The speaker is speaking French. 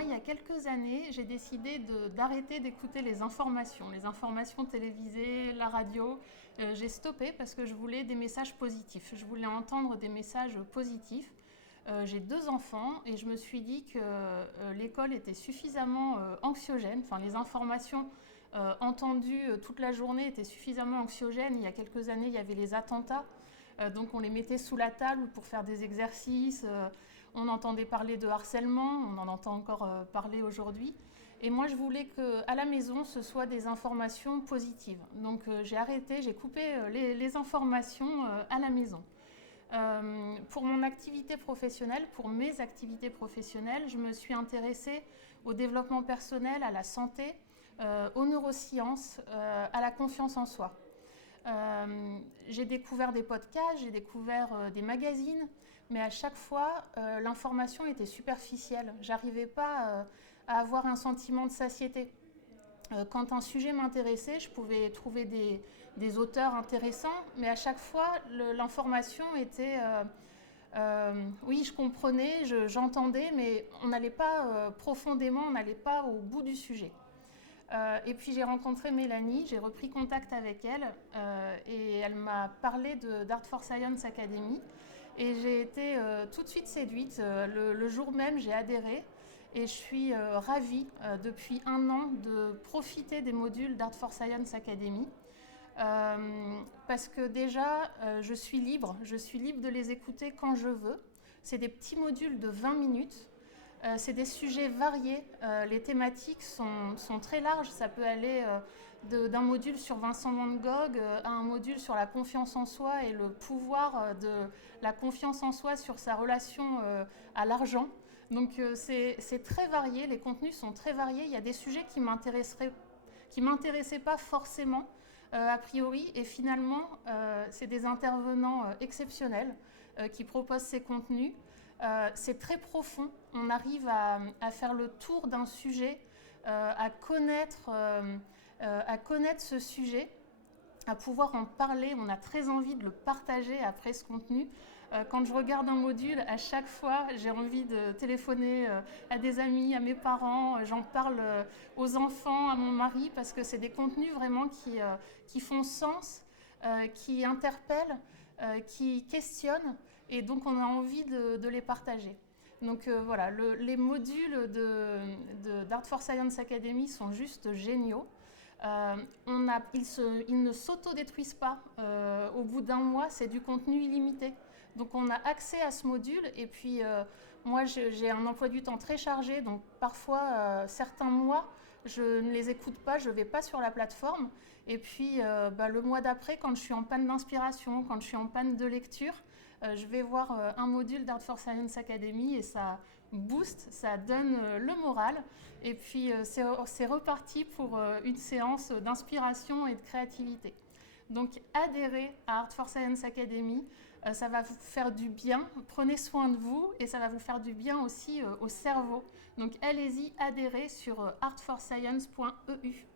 moi, il y a quelques années, j'ai décidé d'arrêter d'écouter les informations télévisées, la radio. J'ai stoppé parce que je voulais des messages positifs. Je voulais entendre des messages positifs. J'ai 2 enfants et je me suis dit que l'école était suffisamment anxiogène. Enfin, les informations entendues toute la journée étaient suffisamment anxiogènes. Il y a quelques années, il y avait les attentats. Donc on les mettait sous la table pour faire des exercices. On entendait parler de harcèlement, on en entend encore parler aujourd'hui. Et moi, je voulais qu'à la maison, ce soit des informations positives. Donc j'ai arrêté, j'ai coupé les informations à la maison. Pour mon activité professionnelle, pour mes activités professionnelles, je me suis intéressée au développement personnel, à la santé, aux neurosciences, à la confiance en soi. J'ai découvert des podcasts, j'ai découvert des magazines, mais à chaque fois, l'information était superficielle. J'arrivais pas à avoir un sentiment de satiété. Quand un sujet m'intéressait, je pouvais trouver des auteurs intéressants, mais à chaque fois, l'information était... oui, je comprenais, j'entendais, mais on n'allait pas profondément, on n'allait pas au bout du sujet. Et puis j'ai rencontré Mélanie, j'ai repris contact avec elle et elle m'a parlé d'Art for Science Academy et j'ai été tout de suite séduite. Le jour même, j'ai adhéré et je suis ravie depuis 1 an de profiter des modules d'Art for Science Academy. Parce que déjà, je suis libre de les écouter quand je veux. C'est des petits modules de 20 minutes. C'est des sujets variés, les thématiques sont très larges, ça peut aller d'un module sur Vincent Van Gogh à un module sur la confiance en soi et le pouvoir de la confiance en soi sur sa relation à l'argent. Donc c'est très varié, les contenus sont très variés, il y a des sujets qui m'intéressaient pas forcément a priori et finalement c'est des intervenants exceptionnels qui proposent ces contenus. C'est très profond, on arrive à faire le tour d'un sujet, à connaître ce sujet, à pouvoir en parler. On a très envie de le partager après ce contenu. Quand je regarde un module, à chaque fois, j'ai envie de téléphoner à des amis, à mes parents. J'en parle aux enfants, à mon mari, parce que c'est des contenus vraiment qui font sens, qui interpellent, qui questionnent. Et donc, on a envie de les partager. Donc voilà, les modules d'Art for Science Academy sont juste géniaux. Ils ne s'autodétruisent pas au bout d'1 mois, c'est du contenu illimité. Donc on a accès à ce module et puis moi j'ai un emploi du temps très chargé, donc parfois certains mois je ne les écoute pas, je ne vais pas sur la plateforme. Et puis le mois d'après, quand je suis en panne d'inspiration, quand je suis en panne de lecture, je vais voir un module d'Art for Science Academy et ça booste, ça donne le moral. Et puis c'est reparti pour une séance d'inspiration et de créativité. Donc adhérez à Art for Science Academy, ça va vous faire du bien, prenez soin de vous et ça va vous faire du bien aussi au cerveau. Donc allez-y, adhérez sur artforscience.eu.